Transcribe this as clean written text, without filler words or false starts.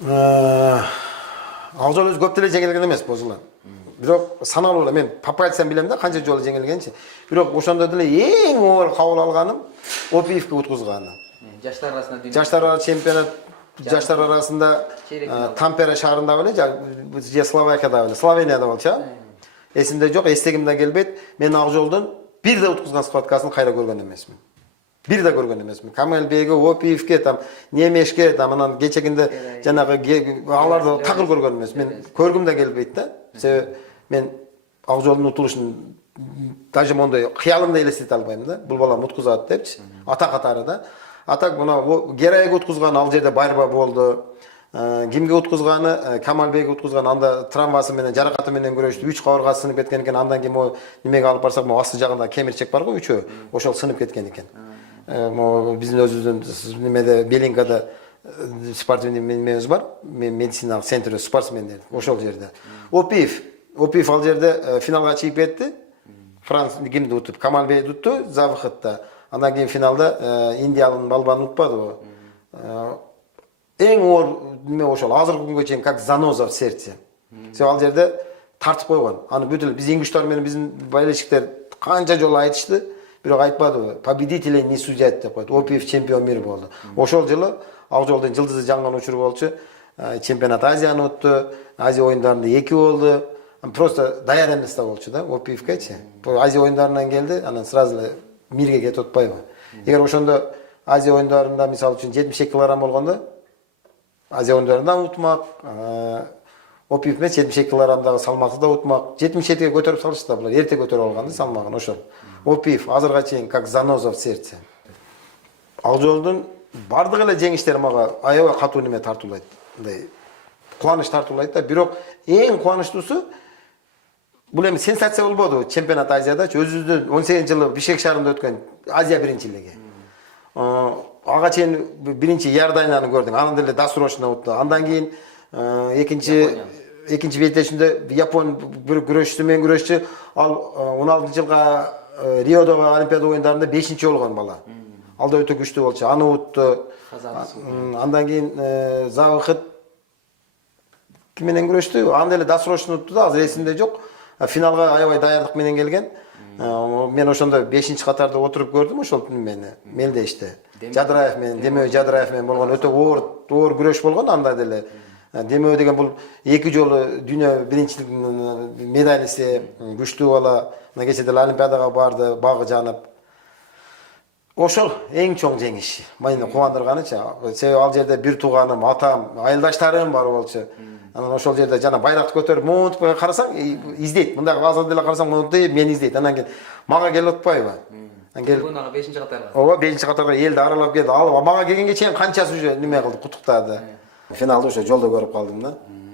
Акжол өзү көп деле жеңилген эмес бул жылы. Бирок саналуу эле мен папка айтсам билем да канча жолу жеңилгенчи. Бирок ошондо деле эң оор кабыл алганым Опиевке уткузганы. Жаштар арасында Жаштар чемпионат жаштар арасында Тампере шаарында беле же Словакияда беле, Словенияда болчу. Эсимде жок, эстегимден келбейт. Мен Акжолдун бир да уткузган схваткасын кайра көргөн эмесмин. Бир да көргөн эмесмин. Камелбеге, Опиевке, там Немешке, там анан кечегинде жанагы аларды такыр көргөн эмес. Мен көргүм да келбейт да. Себеби мен Акжолдун утулушун даже мондой кыялымда элестете албайм да. Бул балам уткузат депчи. Ата катары да. Атак мына Герайга уткузган ал жерде барба болду. Кимге уткузганы, Камалбеге уткузган анда травмасы менен, жаракаты менен күрөштү. 3 кабыргасы сынып кеткен экен. Андан кийин могу немеге алып барсак, могу асты жагында кемирчек бар го, 3-өө. Ошол сынып кеткен экен. Могу биздин өзүбүздүн немеде Белинкада спортивный немебиз бар. Медициналык центр спортсмендер. Ошол жерде. Опиев ал жерде финалга чыгып кетти. Франц кимди утуп, Камалбейди утту за выходда. Андан кийин финалда Индиялын балбанын утпадыбы. Эң оор неме ошол азыркы күнгө чейин как заноза в сердце. Себеби ал жерде тартып койгон. Аны бүтүн биз ингуштар менен биздин болельщиктер канча жолу айтышты, бирок айтпадыбы. Победителей не судят деп койду. Опиев чемпион мира болду. Ошол жылы Акжолдун жылдызы жанган учуру болчу. Чемпионат Азияны утту. Азия оюндарында 2 болду. Просто даяр эмес да болчу да Опиевкечи. Азия оюндарынан келди, анан сразу эле мирге кетип атпайбы. Эгер ошондо Азия оюндарында мисалы үчүн 72 килограмм болгондо Азия оюндарында утмак, Опиев менен 72 килограммдагы салмакты да утмак. 77ге көтөрүп салышты да булар. Эрте көтөрүп алганды салмагын ошол. Опиев азырга чейин как заноза в сердце. Акжолдун бардык эле жеңиштери мага аябай катуу неме тартуулайт. Мындай кубаныч тартуулайт да. Бирок эң кубанычтуусу бул эми сенсация болбоду чемпионат Азиядачы. Өзүбүздүн 18-жылы Бишкек шаарында өткөн Азия биринчилиги. Ага чейин биринчи Ярданияны көрдүң. Анын деле досрочно утты. Андан кийин экинчи белдешинде Япон бир күрөшчү менен күрөшчү. Ал 16-жылга Риодогу Олимпиада оюндарында 5-чи болгон бала. Ал да өтө күчтүү болчу. Аны утту. Андан кийин за выход ким менен күрөштү? Аны деле досрочно утту да, азыр эсимде жок. Финалга аябай даярдык менен келген. Мен ошондо 5-чи катарда отуруп көрдүм ошол мени. Мелдеште. Жадыраев менен, Демөө Жадыраев менен болгон өтө оор күрөш болгон анда деле. Демөө деген бул 2 жолу дүйнө биринчилигинин медалиси, күчтүү бала. Мына кече деле Олимпиадага барды, багы жанып. Ошол эң чоң жеңиш. Мени кубандырганычы. Себеби ал жерде бир тууганым, атам, айылдаштарым бар болчу. Анан ошол жерде жана байракты көтөрүп монтуп карасаң, издейт. Мындай азыр деле карасаң, монтуп мени издейт. Анан кийин мага келип атпайбы? Бүгүн 5-чи катарга. Ооба, 5-чи катарга элди аралап келди. Ал мага келгенге чейин канчасы уже неме кылды, куттуктады. Финалды ошо жолдо көрүп калдым да.